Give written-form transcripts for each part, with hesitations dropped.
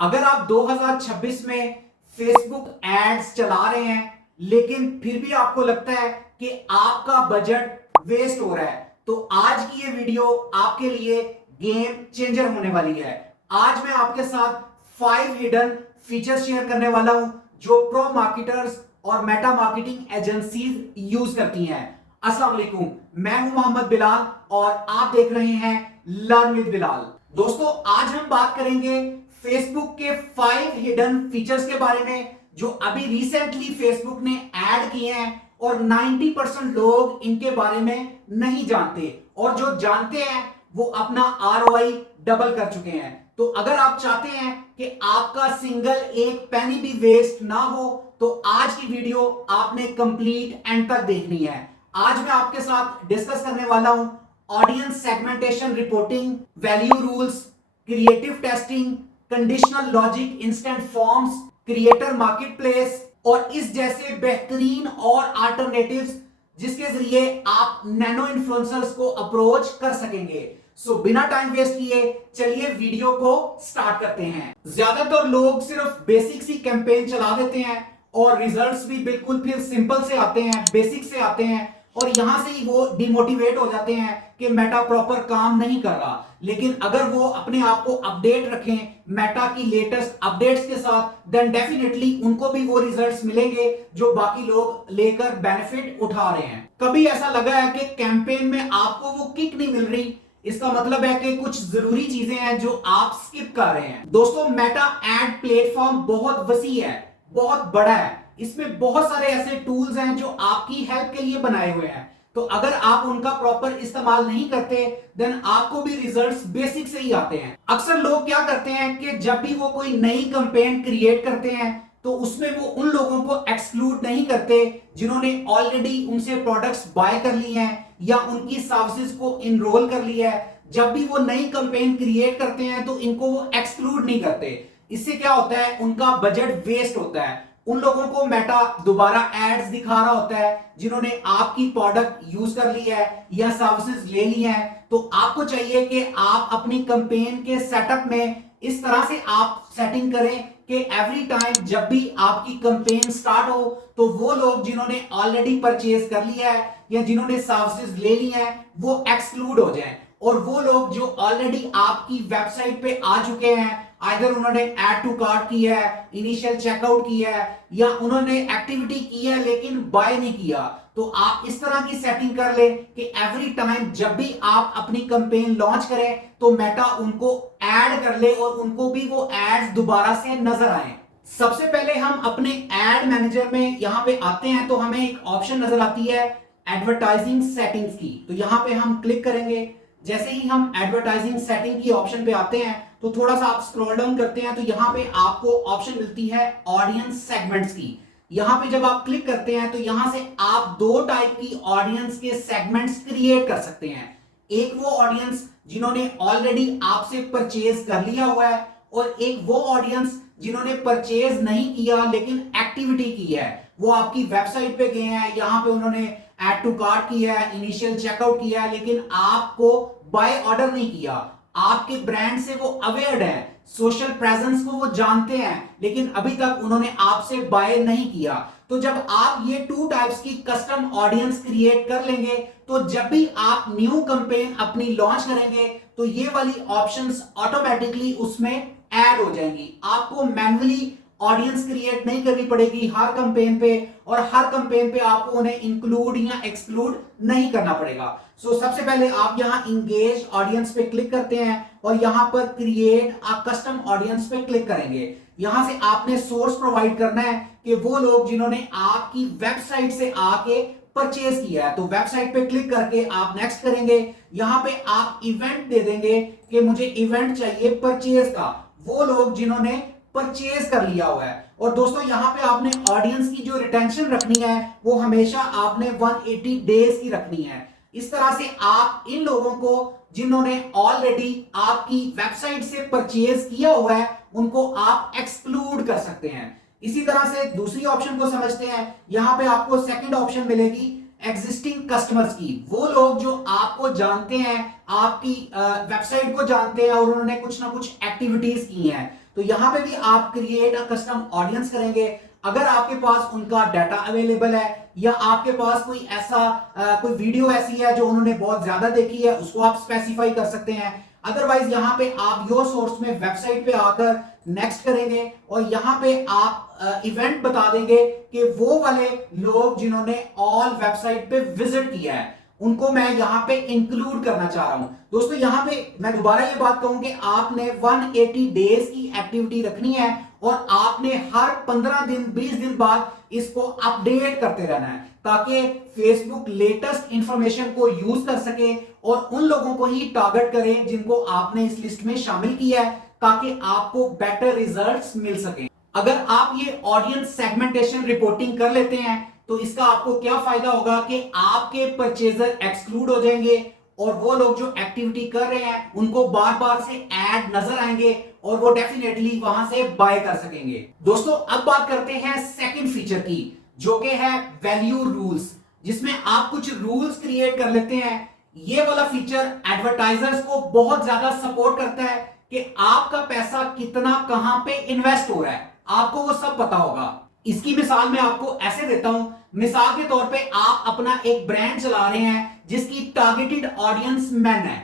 अगर आप 2026 में फेसबुक एड्स चला रहे हैं लेकिन फिर भी आपको लगता है कि आपका बजट वेस्ट हो रहा है, तो आज की ये वीडियो आपके लिए गेम चेंजर होने वाली है। आज मैं आपके साथ 5 हिडन फीचर्स शेयर करने वाला हूं जो प्रो मार्केटर्स और मेटा मार्केटिंग एजेंसीज यूज करती हैं। अस्सलाम वालेकुम, मैं हूं मोहम्मद बिलाल और आप देख रहे हैं लर्न विद बिलाल। दोस्तों, आज हम बात करेंगे फेसबुक के 5 हिडन फीचर्स के बारे में जो अभी रिसेंटली फेसबुक ने ऐड किए हैं और 90% लोग इनके बारे में नहीं जानते, और जो जानते हैं वो अपना आरओआई डबल कर चुके हैं। तो अगर आप चाहते हैं कि आपका सिंगल एक पेनी भी वेस्ट ना हो, तो आज की वीडियो आपने कंप्लीट एंड तक देखनी है। आज मैं आपके साथ डिस्कस करने वाला हूं audience segmentation reporting, value rules, creative testing, conditional logic, instant forms, creator marketplace और इस जैसे बेहतरीन और अल्टरनेटिव्स जिसके जरिए आप नैनो इन्फ्लुएंसर्स को अप्रोच कर सकेंगे। सो बिना टाइम वेस्ट किए चलिए वीडियो को स्टार्ट करते हैं। ज्यादातर लोग सिर्फ बेसिक सी कैंपेन चला देते हैं और रिजल्ट्स भी बिल्कुल फिर सिंपल से आते हैं, बेसिक से आते हैं, और यहां से ही वो डिमोटिवेट हो जाते हैं कि मेटा प्रॉपर काम नहीं कर रहा। लेकिन अगर वो अपने आप को अपडेट रखें मेटा की लेटेस्ट अपडेट्स के साथ, देन डेफिनेटली उनको भी वो रिजल्ट्स मिलेंगे जो बाकी लोग लेकर बेनिफिट उठा रहे हैं। कभी ऐसा लगा है कि कैंपेन में आपको वो किक नहीं मिल रही? इसका मतलब है कि कुछ जरूरी चीजें हैं जो आप स्किप कर रहे हैं। दोस्तों, मेटा एड प्लेटफॉर्म बहुत वसी है, बहुत बड़ा है। इसमें बहुत सारे ऐसे टूल्स हैं जो आपकी हेल्प के लिए बनाए हुए हैं। तो अगर आप उनका प्रॉपर इस्तेमाल नहीं करते, देन आपको भी रिजल्ट्स बेसिक से ही आते हैं। अक्सर लोग क्या करते हैं कि जब भी वो कोई नई कैंपेन क्रिएट करते हैं तो उसमें वो उन लोगों को एक्सक्लूड नहीं करते जिन्होंने ऑलरेडी उनसे प्रोडक्ट्स बाय कर ली हैं या उनकी सर्विसेज को इनरोल कर लिया है। जब भी वो नई कैंपेन क्रिएट करते हैं तो इनको वो एक्सक्लूड नहीं करते। इससे क्या होता है, उनका बजट वेस्ट होता है। उन लोगों को मेटा दोबारा एड्स दिखा रहा होता है जिन्होंने आपकी प्रोडक्ट यूज कर ली है या सर्विसेज ले ली है। तो आपको चाहिए कि आप अपनी कैंपेन के सेटअप में इस तरह से आप सेटिंग करें कि एवरी टाइम जब भी आपकी कैंपेन स्टार्ट हो तो वो लोग जिन्होंने ऑलरेडी परचेज कर लिया है या जिन्होंने सर्विसेज ले ली है वो एक्सक्लूड हो जाएं, और वो लोग जो ऑलरेडी आपकी वेबसाइट पे आ चुके हैं, आइदर उन्होंने ऐड टू कार्ट की है, इनिशियल चेकआउट किया है, या उन्होंने एक्टिविटी की है लेकिन बाय नहीं किया, तो आप इस तरह की सेटिंग कर लें कि एवरी टाइम जब भी आप अपनी कैंपेन लॉन्च करें तो मेटा उनको ऐड कर ले और उनको भी वो एड्स दोबारा से नजर आए। सबसे पहले हम अपने एड मैनेजर में यहां पे आते हैं तो हमें एक ऑप्शन नजर आती है एडवर्टाइजिंग सेटिंग्स की। तो यहां पे हम क्लिक करेंगे। जैसे ही हम एडवर्टाइजिंग सेटिंग की ऑप्शन पे आते हैं तो थोड़ा सा आप स्क्रॉल डाउन करते हैं तो यहां पे आपको ऑप्शन मिलती है ऑडियंस सेगमेंट्स की। यहां पे जब आप क्लिक करते हैं तो यहां से आप 2 टाइप की ऑडियंस के सेगमेंट्स क्रिएट कर सकते हैं। एक वो ऑडियंस जिन्होंने ऑलरेडी आपसे परचेज कर लिया हुआ है, और एक वो ऑडियंस जिन्होंने परचेज नहीं किया लेकिन एक्टिविटी की है। वो आपकी वेबसाइट पे गए हैं, यहां पे उन्होंने ऐड टू कार्ट किया है, इनिशियल चेकआउट किया है, लेकिन आपको बाय ऑर्डर नहीं किया। आपके ब्रांड से वो अवेयर है, सोशल प्रेजेंस को वो जानते हैं, लेकिन अभी तक उन्होंने आपसे बाय नहीं किया। तो जब आप ये 2 टाइप्स की कस्टम ऑडियंस क्रिएट कर लेंगे तो जब भी आप न्यू कैंपेन अपनी लॉन्च करेंगे तो ये वाली ऑप्शंस ऑटोमेटिकली उसमें ऐड हो जाएंगी। आपको मैन्युअली ऑडियंस क्रिएट नहीं करनी पड़ेगी हर कैंपेन पे, और हर कैंपेन पे आपको उन्हें इंक्लूड या एक्सक्लूड नहीं करना पड़ेगा। सो सबसे पहले आप यहां इंगेज ऑडियंस पे क्लिक करते हैं और यहां पर क्रिएट अ कस्टम ऑडियंस पे क्लिक करेंगे। यहां से आपने सोर्स प्रोवाइड करना है कि वो लोग जिन्होंने आपकी वेबसाइट से आके परचेज किया है। तो वेबसाइट पे क्लिक करके आप नेक्स्ट करेंगे। यहां पे आप इवेंट दे देंगे कि मुझे इवेंट चाहिए परचेज का, वो लोग जिन्होंने परचेज कर लिया हुआ है। और दोस्तों, यहां पे आपने ऑडियंस की जो रिटेंशन रखनी है वो हमेशा आपने 180 डेज की रखनी है। इस तरह से आप इन लोगों को जिन्होंने ऑलरेडी आपकी वेबसाइट से परचेज किया हुआ है उनको आप एक्सक्लूड कर सकते हैं। इसी तरह से दूसरी ऑप्शन को समझते हैं। यहां पे आपको सेकंड ऑप्शन मिलेगी एग्जिस्टिंग कस्टमर्स की। वो लोग जो आपको जानते हैं, आपकी वेबसाइट को जानते हैं और उन्होंने कुछ ना कुछ एक्टिविटीज की हैं। तो यहां पे भी आप क्रिएट अ कस्टम ऑडियंस करेंगे। अगर आपके पास उनका डाटा अवेलेबल है या आपके पास कोई ऐसा कोई वीडियो ऐसी है जो उन्होंने बहुत ज्यादा देखी है, उसको आप स्पेसिफाई कर सकते हैं। अदरवाइज यहां पे आप योर सोर्स में वेबसाइट पे आकर नेक्स्ट करेंगे और यहां पे आप इवेंट बता देंगे कि वो वाले लोग जिन्होंने ऑल वेबसाइट पे विजिट किया है उनको मैं यहां पे इंक्लूड करना चाह रहा हूं। दोस्तों यहां पे मैं दोबारा ये बात कहूं कि आपने 180 डेज की एक्टिविटी रखनी है और आपने हर 15 दिन 20 दिन बाद इसको अपडेट करते रहना है ताकि फेसबुक लेटेस्ट इंफॉर्मेशन को यूज कर सके और उन लोगों को ही टारगेट करे जिनको आपने इस लिस्ट में शामिल किया है ताकि आपको बेटर रिजल्ट्स मिल सके। अगर आप ये ऑडियंस सेगमेंटेशन रिपोर्टिंग कर लेते हैं तो इसका आपको क्या फायदा होगा कि आपके परचेजर एक्सक्लूड हो जाएंगे और वो लोग जो एक्टिविटी कर रहे हैं उनको बार बार से ऐड नजर आएंगे और वो डेफिनेटली वहां से बाय कर सकेंगे। दोस्तों अब बात करते हैं सेकंड फीचर की, जो कि है वैल्यू रूल्स, जिसमें आप कुछ रूल्स क्रिएट कर लेते हैं। ये वाला फीचर एडवर्टाइजर्स को बहुत ज्यादा सपोर्ट करता है कि आपका पैसा कितना कहां पे इन्वेस्ट हो रहा है, आपको वो सब पता होगा। इसकी मिसाल मैं आपको ऐसे देता हूं, मिसाल के तौर पे आप अपना एक ब्रांड चला रहे हैं जिसकी टारगेटेड ऑडियंस मेन है,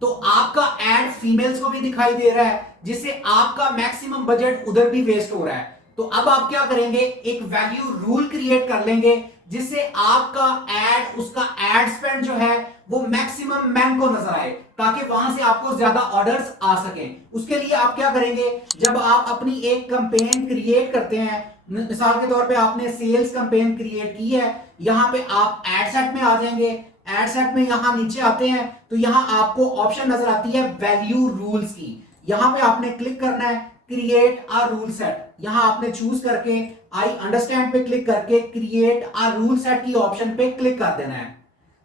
तो आपका एड फीमेल्स को भी दिखाई दे रहा है जिससे आपका मैक्सिमम बजट उधर भी वेस्ट हो रहा है। तो अब आप क्या करेंगे, एक वैल्यू रूल क्रिएट कर लेंगे जिससे आपका एड, उसका एड स्पेंड जो है वो मैक्सिमम मैन को नजर आए ताकि वहां से आपको ज्यादा ऑर्डर्स आ सके। उसके लिए आप क्या करेंगे, जब आप अपनी एक कैंपेन क्रिएट करते हैं, मिसाल के तौर पे आपने सेल्स कैंपेन क्रिएट की है, यहां पे आप एड सेट में आ जाएंगे। एड सेट में यहां नीचे आते हैं तो यहां आपको ऑप्शन नजर आती है वैल्यू रूल्स की। यहां पे आपने क्लिक करना है क्रिएट अ रूल सेट, यहां आपने चूज करके आई अंडरस्टैंड पे क्लिक करके क्रिएट अ रूल सेट की ऑप्शन पे क्लिक कर देना है।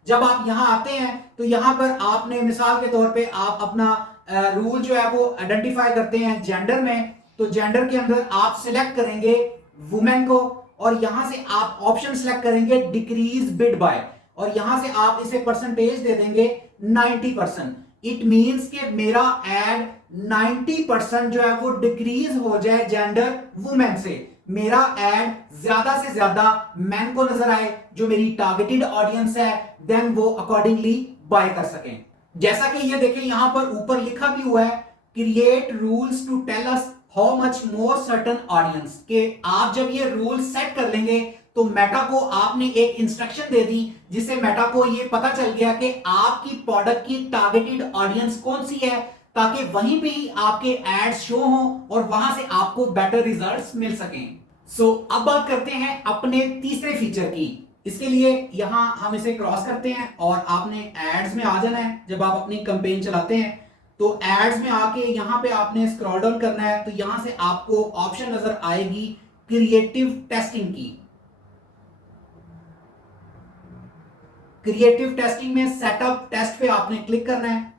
जब आप यहां आते हैं तो यहां पर आपने मिसाल के तौर पे आप अपना रूल जो है वो आइडेंटिफाई करते हैं जेंडर में, तो जेंडर के अंदर आप सिलेक्ट करेंगे वुमेन को और यहां से आप ऑप्शन सिलेक्ट करेंगे डिक्रीज बिड बाय और यहां से आप इसे परसेंटेज दे देंगे 90%। इट मींस कि मेरा एड 90% जो है वो डिक्रीज हो जाए जेंडर वुमेन से, मेरा एड ज्यादा से ज्यादा मैन को नजर आए जो मेरी टारगेटेड ऑडियंस है, देन वो अकॉर्डिंगली बाय कर सकें। जैसा कि ये देखें यहां पर ऊपर लिखा भी हुआ है create rules to tell us how much more certain audience, के आप जब ये रूल सेट कर लेंगे तो मेटा को आपने एक इंस्ट्रक्शन दे दी जिससे मेटा को ये पता चल गया कि आपकी प्रोडक्ट की टारगेटेड ऑडियंस कौन सी है ताकि वहीं पे ही आपके एड्स शो हों और वहां से आपको बेटर रिजल्ट्स मिल सकें। अब बात करते हैं अपने तीसरे फीचर की। इसके लिए यहां हम इसे क्रॉस करते हैं और आपने एड्स में आ जाना है। जब आप अपनी कैंपेन चलाते हैं तो एड्स में आके यहां पे आपने स्क्रॉल डाउन करना है, तो यहां से आपको ऑप्शन नजर आएगी क्रिएटिव टेस्टिंग की। क्रिएटिव टेस्टिंग में सेटअप टेस्ट पे आपने क्लिक करना है।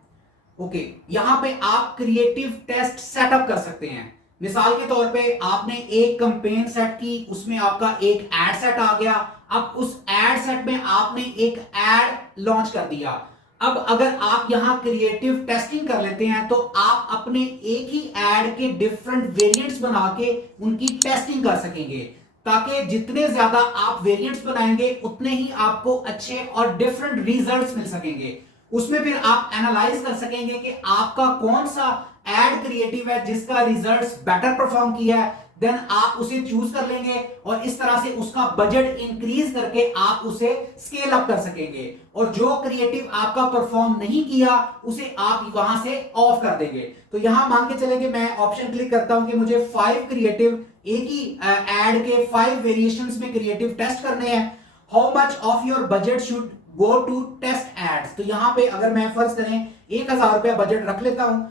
ओके, यहां पे आप क्रिएटिव टेस्ट सेटअप कर सकते हैं। मिसाल के तौर पे आपने एक कैंपेन सेट की, उसमें आपका एक एड सेट आ गया। अब उस एड सेट में आपने एक एड लॉन्च कर दिया। अब अगर आप यहां क्रिएटिव टेस्टिंग कर लेते हैं तो आप अपने एक ही एड के डिफरेंट वेरिएंट्स बना के उनकी टेस्टिंग कर सकेंगे ताकि जितने ज्यादा आप वेरिएंट्स बनाएंगे उतने ही आपको अच्छे और डिफरेंट रिजल्ट्स मिल सकेंगे। उसमें फिर आप एनालाइज कर सकेंगे कि आपका कौन सा एड क्रिएटिव है जिसका रिजल्ट्स बेटर परफॉर्म किया है, देन आप उसे चूज कर लेंगे और इस तरह से उसका बजट इंक्रीज करके आप उसे स्केल अप कर सकेंगे और जो क्रिएटिव आपका परफॉर्म नहीं किया उसे आप वहां से ऑफ कर देंगे। तो यहां मान के चलेंगे मैं ऑप्शन क्लिक करता हूं कि मुझे 5 क्रिएटिव, एक ही एड के 5 वेरिएशंस में क्रिएटिव टेस्ट करने हैं। How much of your budget should go to test ads, तो यहां पे अगर मैं फर्ज करें 1000 रुपया बजट रख लेता हूं।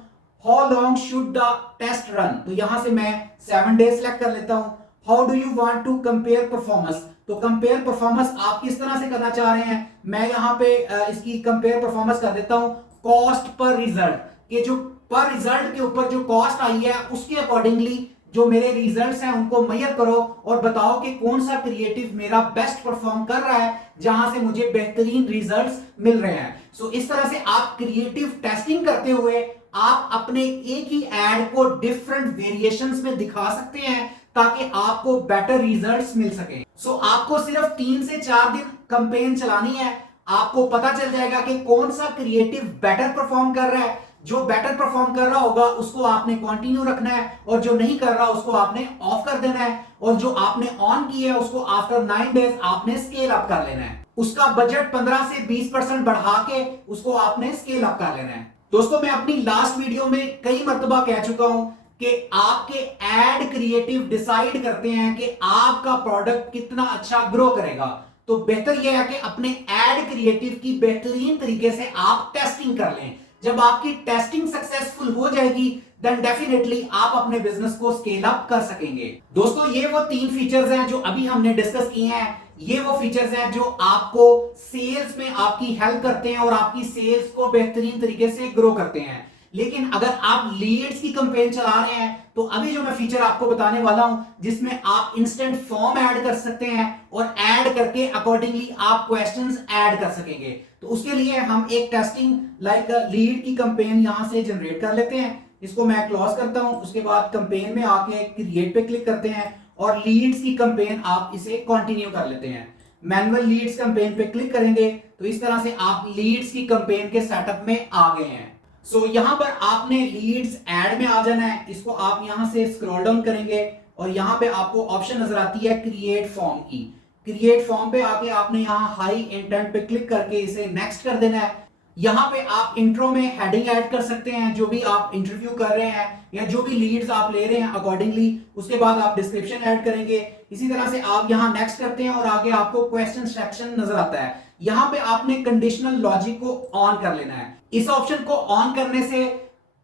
How long should the test run, तो यहां से मैं 7 डेज सेलेक्ट कर लेता हूं। How do you want to compare performance, तो कंपेयर परफॉर्मेंस आप किस तरह से करना चाह रहे हैं, मैं यहां पे इसकी कंपेयर परफॉर्मेंस कर देता हूं कॉस्ट पर रिजल्ट, कि जो पर रिजल्ट के ऊपर जो कॉस्ट आई है उसके अकॉर्डिंगली जो मेरे रिजल्ट्स हैं उनको मैयर करो और बताओ कि कौन सा क्रिएटिव मेरा बेस्ट परफॉर्म कर रहा है जहां से मुझे बेहतरीन रिजल्ट्स मिल रहे हैं। इस तरह से आप क्रिएटिव टेस्टिंग करते हुए आप अपने एक ही एड को डिफरेंट वेरिएशंस में दिखा सकते हैं ताकि आपको बेटर रिजल्ट्स मिल सके। सो आपको सिर्फ 3 से 4 दिन कैंपेन चलानी है, आपको पता चल जाएगा कि कौन सा क्रिएटिव बेटर परफॉर्म कर रहा है। जो बेटर परफॉर्म कर रहा होगा उसको आपने कंटिन्यू रखना है और जो नहीं कर रहा उसको आपने ऑफ कर देना है, और जो आपने ऑन किया है उसको आफ्टर 9 डेज आपने स्केल अप कर लेना है। उसका बजट 15 से 20% बढ़ा के उसको आपने स्केल अप कर लेना है। दोस्तों, मैं अपनी लास्ट वीडियो में कई मर्तबा कह चुका हूं कि आपके एड क्रिएटिव डिसाइड करते हैं कि आपका प्रोडक्ट कितना अच्छा ग्रो करेगा। तो बेहतर यह है कि अपने एड क्रिएटिव की बेहतरीन तरीके से आप टेस्टिंग कर लें। जब आपकी टेस्टिंग सक्सेसफुल हो जाएगी देन डेफिनेटली आप अपने बिजनेस को स्केल अप कर सकेंगे। दोस्तों, ये वो 3 फीचर्स हैं जो अभी हमने डिस्कस किए हैं। ये वो फीचर्स हैं जो आपको सेल्स में आपकी हेल्प करते हैं और आपकी सेल्स को बेहतरीन तरीके से ग्रो करते हैं। लेकिन अगर आप लीड्स की कैंपेन चला रहे हैं तो अभी जो मैं फीचर आपको बताने वाला हूं जिसमें आप इंस्टेंट फॉर्म ऐड कर सकते हैं और ऐड करके अकॉर्डिंगली आप क्वेश्चंस ऐड कर सकेंगे। तो उसके लिए हम एक टेस्टिंग लाइक लीड की कैंपेन यहां से जनरेट कर लेते हैं। इसको मैं क्लोज करता हूं। उसके बाद कैंपेन में आके क्रिएट पे क्लिक करते हैं और लीड्स की कैंपेन आप इसे कंटिन्यू कर लेते हैं। मैनुअल लीड्स कैंपेन पे क्लिक करेंगे तो इस तरह से आप लीड्स की कैंपेन के सेटअप में आ गए हैं। सो यहां पर आपने लीड्स ऐड में आ जाना है। इसको आप यहां से स्क्रॉल डाउन करेंगे और यहां पे आपको ऑप्शन नजर आती है क्रिएट फॉर्म की। क्रिएट फॉर्म पे आके आपने यहां हाई इंटेंट पे क्लिक करके इसे नेक्स्ट कर देना है। यहां पे आप इंट्रो में हेडिंग ऐड कर सकते हैं जो भी आप इंटरव्यू कर रहे हैं या जो भी लीड्स आप ले रहे हैं अकॉर्डिंगली। उसके बाद आप डिस्क्रिप्शन ऐड करेंगे। इसी तरह से आप यहां नेक्स्ट करते हैं और आगे आपको क्वेश्चन सेक्शन नजर आता है। यहां पे आपने कंडीशनल लॉजिक को ऑन कर लेना है। इस ऑप्शन को ऑन करने से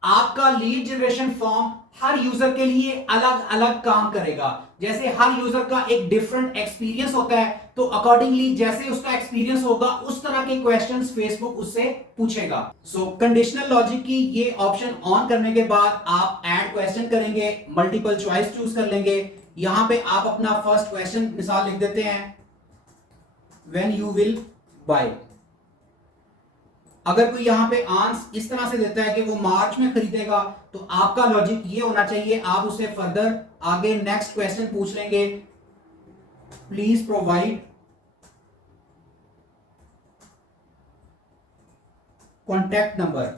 आपका लीड जनरेशन फॉर्म हर यूजर के लिए अलग अलग काम करेगा। जैसे हर यूजर का एक डिफरेंट एक्सपीरियंस होता है तो अकॉर्डिंगली जैसे उसका एक्सपीरियंस होगा उस तरह के क्वेश्चंस फेसबुक उससे पूछेगा। सो कंडीशनल लॉजिक की ये ऑप्शन ऑन करने के बाद आप ऐड क्वेश्चन करेंगे, मल्टीपल चॉइस चूज कर लेंगे। यहां पे आप अपना फर्स्ट क्वेश्चन मिसाल लिख देते हैं, व्हेन यू विल बाय। अगर कोई यहां पे आंसर इस तरह से देता है कि वो मार्च में खरीदेगा तो आपका लॉजिक ये होना चाहिए, आप उसे फर्दर आगे नेक्स्ट क्वेश्चन पूछ लेंगे, प्लीज प्रोवाइड कॉन्टैक्ट नंबर,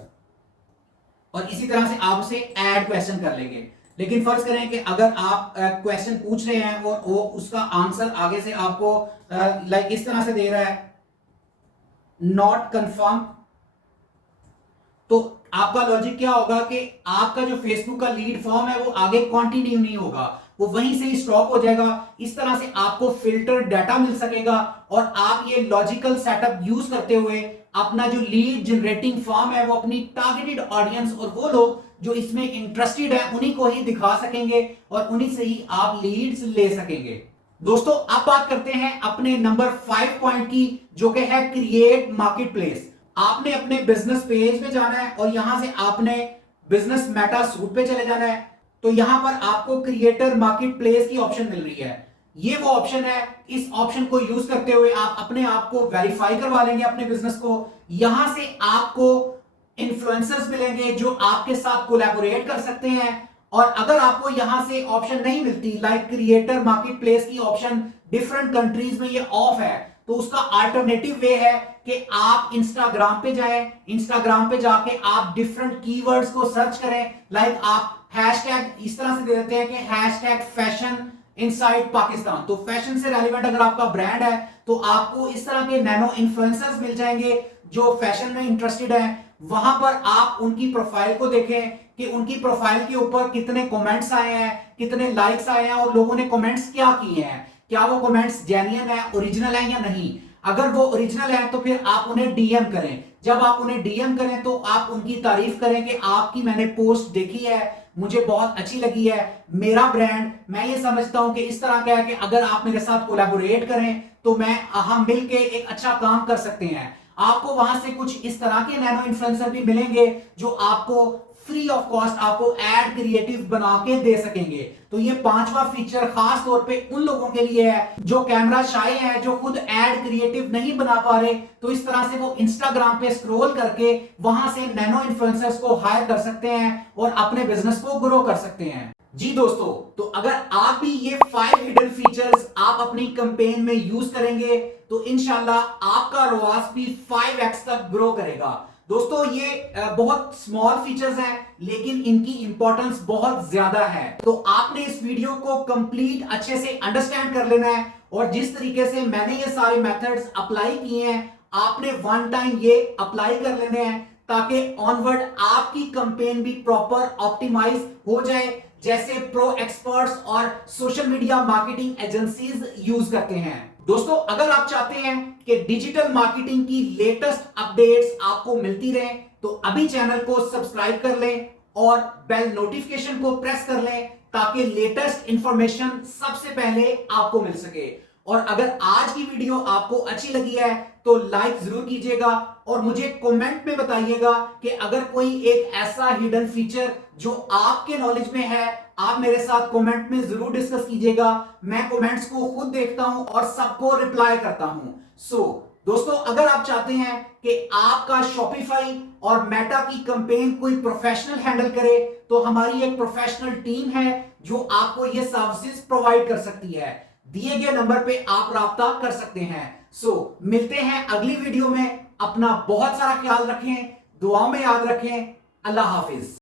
और इसी तरह से आप उसे ऐड क्वेश्चन कर लेंगे। लेकिन फर्ज करें कि अगर आप क्वेश्चन पूछ रहे हैं और वो उसका आंसर आगे से आपको लाइक इस तरह से दे रहा है, नॉट कंफर्म, तो आपका लॉजिक क्या होगा कि आपका जो फेसबुक का लीड फॉर्म है वो आगे कंटिन्यू नहीं होगा, वो वहीं से ही स्टॉप हो जाएगा। इस तरह से आपको फिल्टर डाटा मिल सकेगा और आप ये लॉजिकल सेटअप यूज करते हुए अपना जो लीड जनरेटिंग फॉर्म है वो अपनी टारगेटेड ऑडियंस और वो लोग जो इसमें इंटरेस्टेड है उन्हीं को ही दिखा सकेंगे और उन्हीं से ही आप लीड्स ले सकेंगे। दोस्तों, अब बात करते हैं अपने नंबर 5 पॉइंट की, जो कि है क्रिएट मार्केट प्लेस। आपने अपने बिजनेस पेज पे जाना है और यहां से आपने बिजनेस मेटा सूट पे चले जाना है। तो यहां पर आपको क्रिएटर मार्केट प्लेस की ऑप्शन मिल रही है। ये वो ऑप्शन है, इस ऑप्शन को यूज करते हुए आप अपने आप को वेरीफाई करवा लेंगे अपने बिजनेस को। यहां से आपको इन्फ्लुएंसर्स मिलेंगे जो आपके साथ कोलैबोरेट कर सकते हैं। और अगर आपको यहां से ऑप्शन नहीं मिलती, लाइक क्रिएटर मार्केट प्लेस की ऑप्शन डिफरेंट कंट्रीज में ये ऑफ है, तो उसका अल्टरनेटिव वे है कि आप इंस्टाग्राम पे जाएं। इंस्टाग्राम पे जाके आप डिफरेंट कीवर्ड्स को सर्च करें, लाइक आप हैशटैग इस तरह से दे देते हैं कि हैशटैग फैशन इनसाइड पाकिस्तान। तो फैशन से रेलिवेंट अगर आपका ब्रांड है तो आपको इस तरह के नैनो इन्फ्लुएंसर्स मिल जाएंगे जो फैशन में इंटरेस्टेड है। वहां पर आप उनकी प्रोफाइल को देखें कि उनकी प्रोफाइल के ऊपर कितने कमेंट्स आए हैं, कितने लाइक्स आए हैं और लोगों ने कमेंट्स क्या किए हैं, क्या वो कमेंट्स जेन्युइन है, ओरिजिनल है या नहीं। अगर वो ओरिजिनल है तो फिर आप उन्हें डीएम करें। जब आप उन्हें डीएम करें तो आप उनकी तारीफ करें कि आपकी मैंने पोस्ट देखी है, मुझे बहुत अच्छी लगी है, मेरा ब्रांड मैं ये समझता हूं कि इस तरह का है कि अगर आप मेरे साथ कोलैबोरेट करें तो हम मिलके एक अच्छा काम कर सकते हैं। आपको वहां से कुछ इस तरह के नैनो इन्फ्लुएंसर भी मिलेंगे जो आपको फ्री ऑफ कॉस्ट आपको एड क्रिएटिव बना के दे सकेंगे। तो ये पांचवा फीचर खास तौर पे उन लोगों के लिए है जो कैमरा शाय है, जो खुद एड क्रिएटिव नहीं बना पा रहे। तो इस तरह से वो इंस्टाग्राम पे स्क्रॉल करके वहां से नैनो इन्फ्लुएंसर्स को हायर कर सकते हैं और अपने बिजनेस को ग्रो कर सकते हैं। जी दोस्तों, तो अगर आप भी ये 5 हिडन फीचर्स आप अपनी कैंपेन में यूज करेंगे तो इंशाल्लाह आपका ROAS भी 5x तक ग्रो करेगा। दोस्तों ये बहुत स्मॉल फीचर्स हैं लेकिन इनकी इंपॉर्टेंस बहुत ज्यादा है। तो आपने इस वीडियो को कंप्लीट अच्छे से अंडरस्टैंड कर लेना है और जिस तरीके से मैंने ये सारे मेथड्स अप्लाई किए हैं आपने वन टाइम ये अप्लाई कर लेने हैं ताकि ऑनवर्ड आपकी कैंपेन भी प्रॉपर ऑप्टिमाइज हो जाए, जैसे प्रो एक्सपर्ट्स और social media marketing agencies use करते हैं। दोस्तों अगर आप चाहते हैं कि डिजिटल मार्केटिंग की लेटेस्ट अपडेट्स आपको मिलती रहे तो अभी चैनल को सब्सक्राइब कर लें और बेल नोटिफिकेशन को प्रेस कर लें ताकि लेटेस्ट इंफॉर्मेशन सबसे पहले आपको मिल सके। और अगर आज की वीडियो आपको अच्छी लगी है तो लाइक जरूर कीजिएगा और मुझे कमेंट में बताइएगा कि अगर कोई एक ऐसा हिडन फीचर जो आपके नॉलेज में है आप मेरे साथ कमेंट में जरूर डिस्कस कीजिएगा। मैं कमेंट्स को खुद देखता हूं और सबको रिप्लाई करता हूं। दोस्तों अगर आप चाहते हैं कि आपका शॉपिफाई और मेटा की कैंपेन कोई प्रोफेशनल हैंडल करे तो हमारी एक प्रोफेशनल टीम है जो आपको ये सर्विसेज प्रोवाइड कर सकती है। दिए गए नंबर पे आप राब्ता कर सकते हैं। मिलते हैं अगली वीडियो में। अपना बहुत सारा ख्याल रखें, दुआओं में याद रखें। अल्लाह हाफिज।